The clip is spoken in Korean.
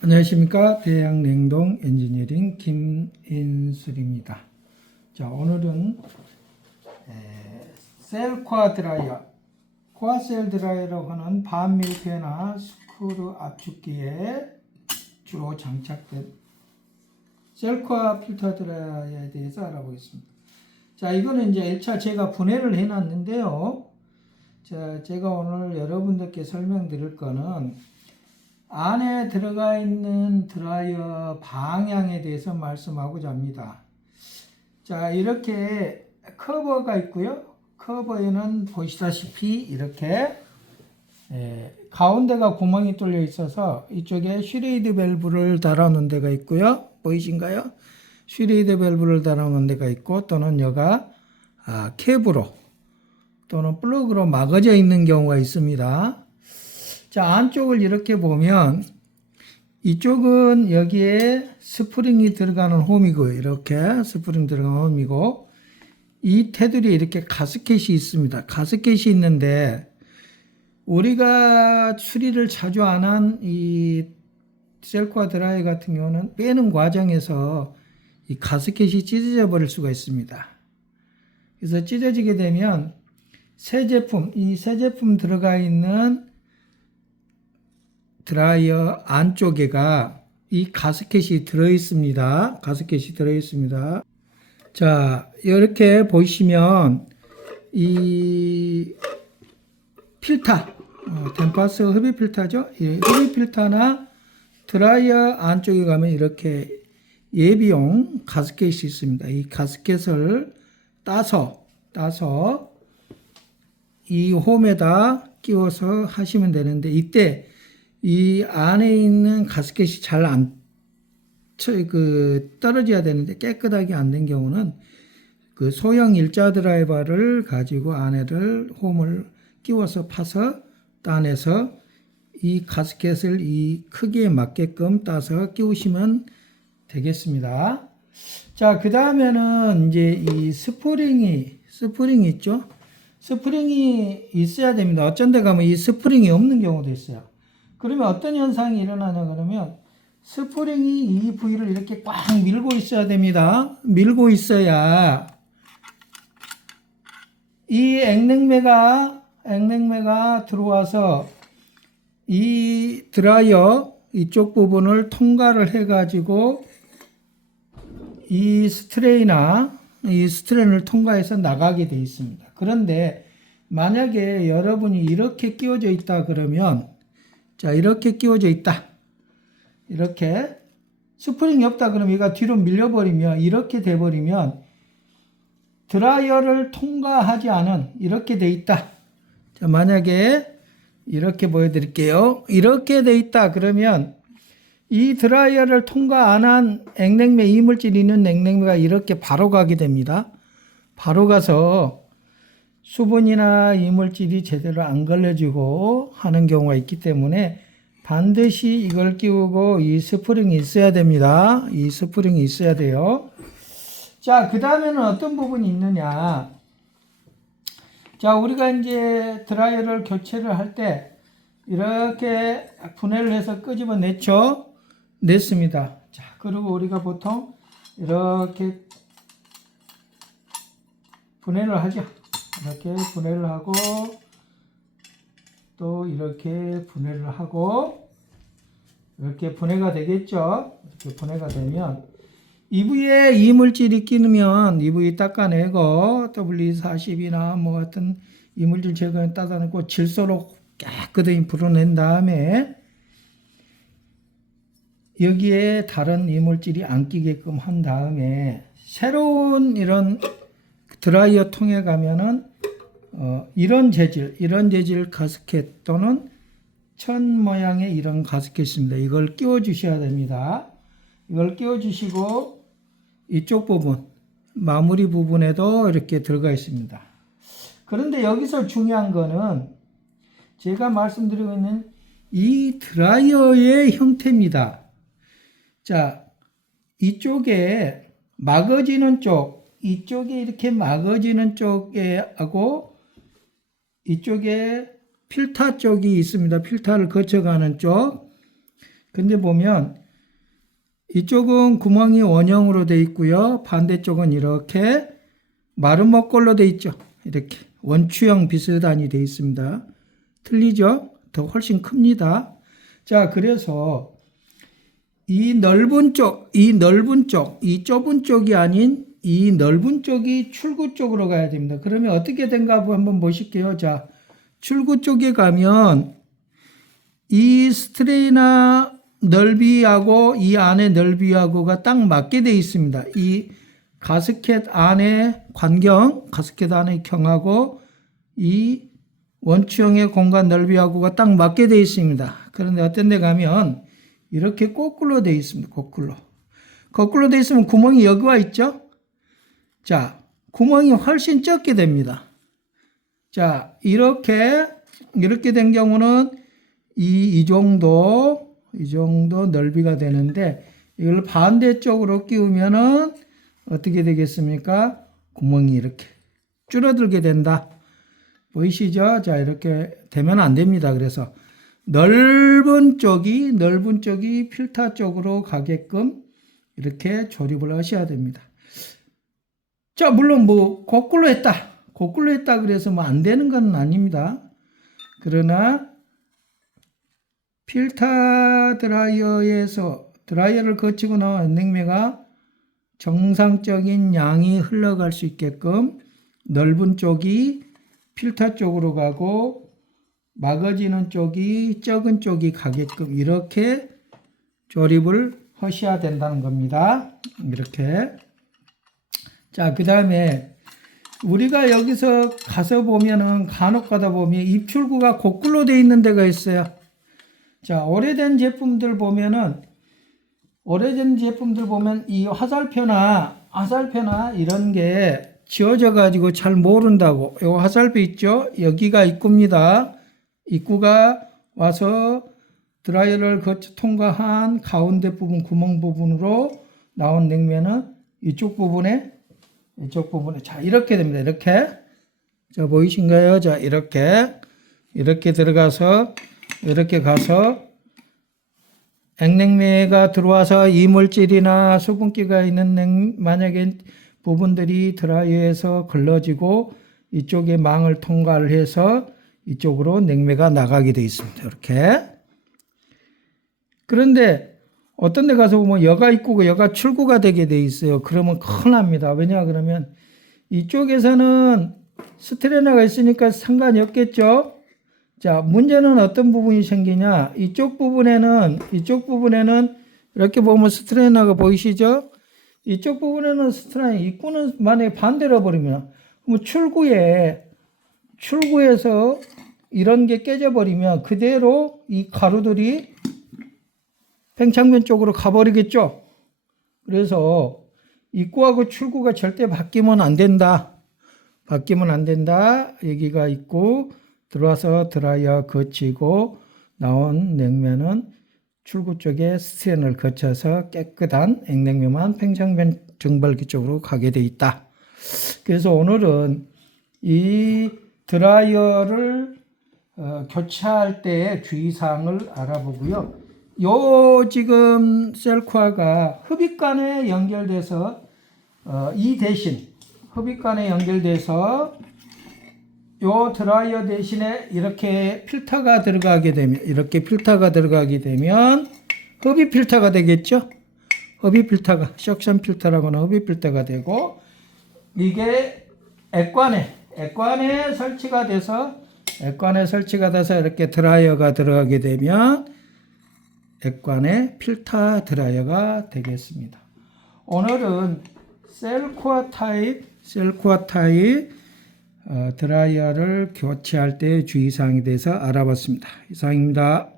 안녕하십니까. 대양냉동 엔지니어링 김인술입니다. 자, 오늘은 셀과 드라이어, 코아셀 드라이어라고 하는 반밀폐나 스크류 압축기에 주로 장착된 셀과 필터 드라이어에 대해서 알아보겠습니다. 자, 이거는 이제 1차 제가 분해를 해놨는데요. 자, 제가 오늘 여러분들께 설명드릴 거는 안에 들어가 있는 드라이어 방향에 대해서 말씀하고자 합니다. 자, 이렇게 커버가 있고요. 커버에는 보시다시피 이렇게 가운데가 구멍이 뚫려 있어서 이쪽에 슈레이드 밸브를 달아놓은 데가 있고요. 보이신가요? 슈레이드 밸브를 달아놓은 데가 있고, 또는 여가 캡으로 또는 플러그로 막아져 있는 경우가 있습니다. 자, 안쪽을 이렇게 보면 이쪽은 여기에 스프링이 들어가는 홈이고, 이렇게 스프링 들어가는 홈이고, 이 테두리에 이렇게 가스켓이 있습니다. 가스켓이 있는데 우리가 수리를 자주 안 한 이 셀과 드라이 같은 경우는 빼는 과정에서 이 가스켓이 찢어져 버릴 수가 있습니다. 그래서 찢어지게 되면 이 새 제품 들어가 있는 드라이어 안쪽에가 이 가스켓이 들어있습니다. 가스켓이 들어있습니다. 자, 이렇게 보시면 이 필터, 덴파스 흡입 필터죠. 이 흡입 필터나 드라이어 안쪽에 가면 이렇게 예비용 가스켓이 있습니다. 이 가스켓을 따서 이 홈에다 끼워서 하시면 되는데, 이때 이 안에 있는 가스켓이 잘 떨어져야 되는데 깨끗하게 안 된 경우는 그 소형 일자 드라이버를 가지고 안에를 홈을 끼워서 파서 따내서 이 가스켓을 이 크기에 맞게끔 따서 끼우시면 되겠습니다. 자, 그 다음에는 이제 이 스프링이 있죠. 스프링이 있어야 됩니다. 어쩐 데 가면 이 스프링이 없는 경우도 있어요. 그러면 어떤 현상이 일어나냐 그러면 스프링이 이 부위를 이렇게 꽉 밀고 있어야 됩니다. 밀고 있어야 이 액냉매가 들어와서 이 드라이어 이쪽 부분을 통과를 해가지고 이 스트레인을 통과해서 나가게 되어 있습니다. 그런데 만약에 여러분이 이렇게 끼워져 있다 그러면, 자, 이렇게 끼워져 있다. 이렇게 스프링이 없다 그러면 얘가 뒤로 밀려버리면, 이렇게 돼버리면 드라이어를 통과하지 않은, 이렇게 돼 있다. 자, 만약에 이렇게 보여드릴게요. 이렇게 돼 있다 그러면 이 드라이어를 통과 안 한 액냉매, 이물질이 있는 액냉매가 이렇게 바로 가게 됩니다. 바로 가서 수분이나 이물질이 제대로 안 걸려지고 하는 경우가 있기 때문에 반드시 이걸 끼우고 이 스프링이 있어야 됩니다. 이 스프링이 있어야 돼요. 자, 그 다음에는 어떤 부분이 있느냐. 자, 우리가 이제 드라이어를 교체를 할 때 이렇게 분해를 해서 냈습니다. 자, 그리고 우리가 보통 이렇게 분해를 하죠. 이렇게 분해를 하고 또 이렇게 분해를 하고 이렇게 분해가 되겠죠. 이렇게 분해가 되면 이 부위에 이물질이 끼면 이 부위 닦아내고 W40이나 뭐 같은 이물질 제거에 따다내고 질소로 깨끗이 불어낸 다음에 여기에 다른 이물질이 안 끼게끔 한 다음에 새로운 이런 드라이어 통에 가면은 이런 재질 가스켓 또는 천 모양의 이런 가스켓입니다. 이걸 끼워 주셔야 됩니다. 이걸 끼워 주시고 이쪽 부분, 마무리 부분에도 이렇게 들어가 있습니다. 그런데 여기서 중요한 거는 제가 말씀드리고 있는 이 드라이어의 형태입니다. 자, 이쪽에 막아지는 쪽, 이쪽에 이렇게 막아지는 쪽에 하고 이쪽에 필터 쪽이 있습니다. 필터를 거쳐가는 쪽. 근데 보면 이쪽은 구멍이 원형으로 되어 있고요. 반대쪽은 이렇게 마른 목걸로 되어 있죠. 이렇게 원추형 비스단이 되어 있습니다. 틀리죠? 더 훨씬 큽니다. 자, 그래서 이 넓은 쪽, 이 좁은 쪽이 아닌 이 넓은 쪽이 출구 쪽으로 가야 됩니다. 그러면 어떻게 된가 한번 보실게요. 자, 출구 쪽에 가면 이 스트레이나 넓이하고 이 안의 넓이하고가 딱 맞게 되어 있습니다. 이 가스켓 안의 관경, 가스켓 안의 경하고 이 원추형의 공간 넓이하고가 딱 맞게 되어 있습니다. 그런데 어떤 데 가면 이렇게 거꾸로 되어 있습니다. 거꾸로 되어 있으면 구멍이 여기 와 있죠? 자, 구멍이 훨씬 적게 됩니다. 자, 이렇게 된 경우는 이 정도 넓이가 되는데 이걸 반대쪽으로 끼우면은 어떻게 되겠습니까? 구멍이 이렇게 줄어들게 된다. 보이시죠? 자, 이렇게 되면 안 됩니다. 그래서 넓은 쪽이 필터 쪽으로 가게끔 이렇게 조립을 하셔야 됩니다. 자, 물론 거꾸로 했다 그래서 안 되는 건 아닙니다. 그러나 필터 드라이어를 거치고 나온 냉매가 정상적인 양이 흘러갈 수 있게끔 넓은 쪽이 필터 쪽으로 가고 막아지는 쪽이 적은 쪽이 가게끔 이렇게 조립을 하셔야 된다는 겁니다. 이렇게. 자, 그 다음에 우리가 여기서 가서 보면은 간혹 가다 보면 입출구가 거꾸로 되어 있는 데가 있어요. 자, 오래된 제품들 보면 이 화살표나 이런 게 지워져 가지고 잘 모른다고. 요 화살표 있죠? 여기가 입구입니다. 입구가 와서 드라이어를 거쳐 통과한 가운데 부분, 구멍 부분으로 나온 냉면은 이쪽 부분에 자, 이렇게 됩니다. 이렇게. 자, 보이신가요? 자, 이렇게 들어가서 이렇게 가서 액냉매가 들어와서 이물질이나 수분기가 있는 만약에 부분들이 드라이어에서 걸러지고 이쪽에 망을 통과를 해서 이쪽으로 냉매가 나가게 되어 있습니다. 이렇게. 그런데 어떤 데 가서 보면 여가 입구가 여가 출구가 되게 되어 있어요. 그러면 큰일 납니다. 왜냐 그러면 이쪽에서는 스트레나가 있으니까 상관이 없겠죠. 자, 문제는 어떤 부분이 생기냐? 이쪽 부분에는 이렇게 보면 스트레나가 보이시죠? 이쪽 부분에는 스트레나 입구는 만약에 반대로 버리면 그럼 출구에서 이런 게 깨져 버리면 그대로 이 가루들이 팽창면 쪽으로 가버리겠죠. 그래서 입구하고 출구가 절대 바뀌면 안 된다. 여기가 있고 들어와서 드라이어 거치고 나온 냉면은 출구 쪽에 스트레인을 거쳐서 깨끗한 액냉면만 팽창면 증발기 쪽으로 가게 돼 있다. 그래서 오늘은 이 드라이어를 교체할 때의 주의사항을 알아보고요. 요 지금 셀코아가 흡입관에 연결돼서 이 대신 흡입관에 연결돼서 요 드라이어 대신에 이렇게 필터가 들어가게 되면 흡입 필터가 되겠죠. 흡입 필터가 석션 필터라고는 흡입 필터가 되고 이게 액관에 설치가 돼서 이렇게 드라이어가 들어가게 되면 액관의 필터 드라이어가 되겠습니다. 오늘은 셀코아 타입 드라이어를 교체할 때 주의사항에 대해서 알아봤습니다. 이상입니다.